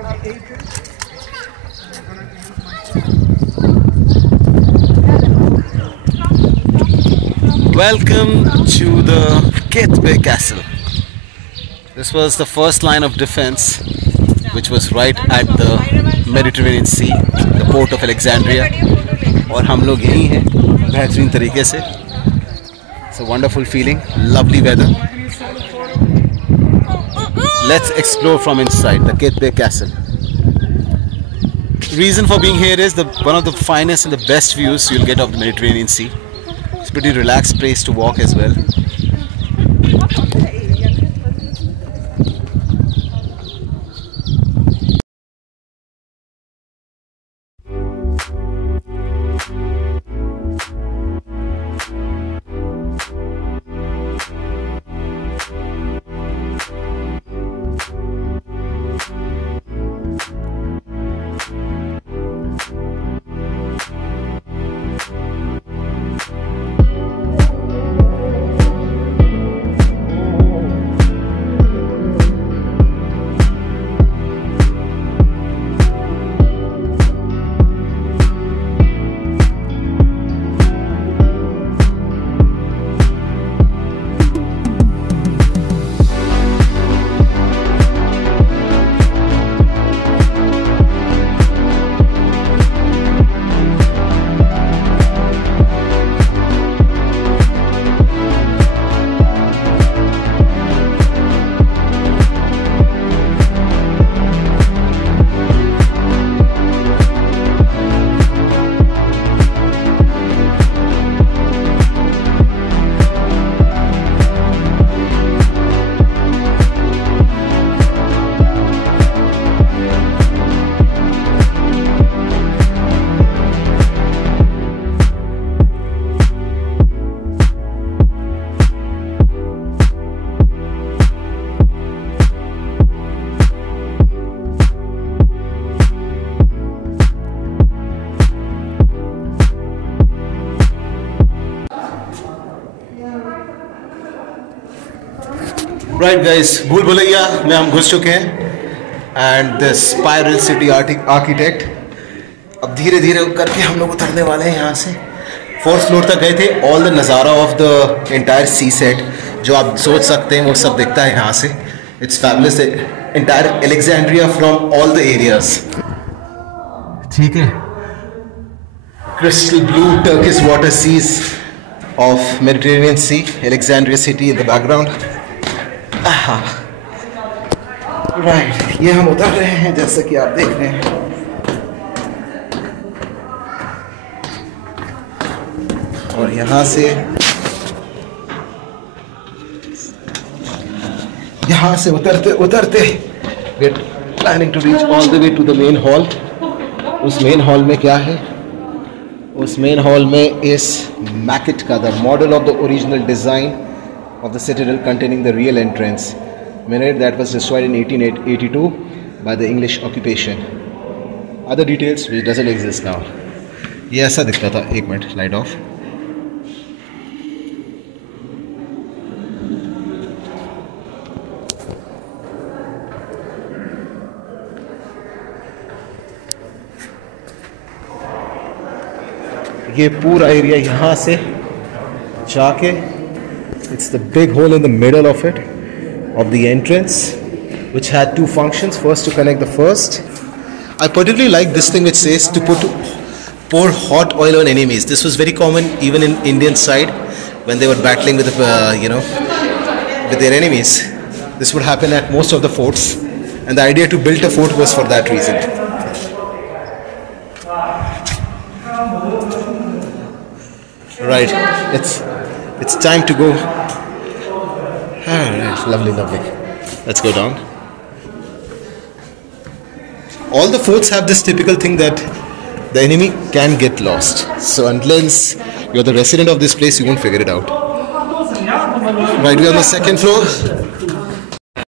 Welcome to the Kethbe Castle. This was the first line of defense, which was right at the Mediterranean Sea, the port of Alexandria. और हम लोग यहीं हैं बेहतरीन तरीके से. It's a wonderful feeling, lovely weather. Let's explore from inside the Kethbe Castle. Reason for being here is one of the finest and the best views you'll get of the Mediterranean Sea. It's a pretty relaxed place to walk as well. Right guys, भूल भुलैया में हम घुस चुके हैं and the spiral city architect. अब धीरे धीरे करके हम लोग उतरने वाले हैं यहाँ से. 4th फ्लोर तक गए थे. All the नज़ारा of the entire sea set जो आप सोच सकते हैं वो सब दिखता है यहाँ से. It's fabulous. Entire Alexandria from all the areas. ठीक है. Crystal blue turquoise water seas of Mediterranean Sea. Alexandria city in the background. Right, ये हम उतर रहे हैं जैसा कि आप देख रहे हैं. और यहाँ से उतरते उतरते we are planning to reach all the way to the main hall. उस मेन हॉल में क्या है? उस मेन हॉल में इस मैकेट का the model of the original design of the citadel containing the real entrance minaret that was destroyed in 1882 by the English occupation. Other details which doesn't exist now. ये ऐसा दिखता था. एक minute, light of. ये पूरा area यहाँ से जाके it's the big hole in the middle of it, of the entrance, which had two functions. First, to connect the first. I particularly like this thing which says to pour hot oil on enemies. This was very common even in Indian side when they were battling with with their enemies. This would happen at most of the forts, and the idea to build a fort was for that reason. Right, it's time to go. Alright, lovely. Let's go down. All the forts have this typical thing that the enemy can get lost. So unless you're the resident of this place, you won't figure it out. Right, we're on the 2nd floor.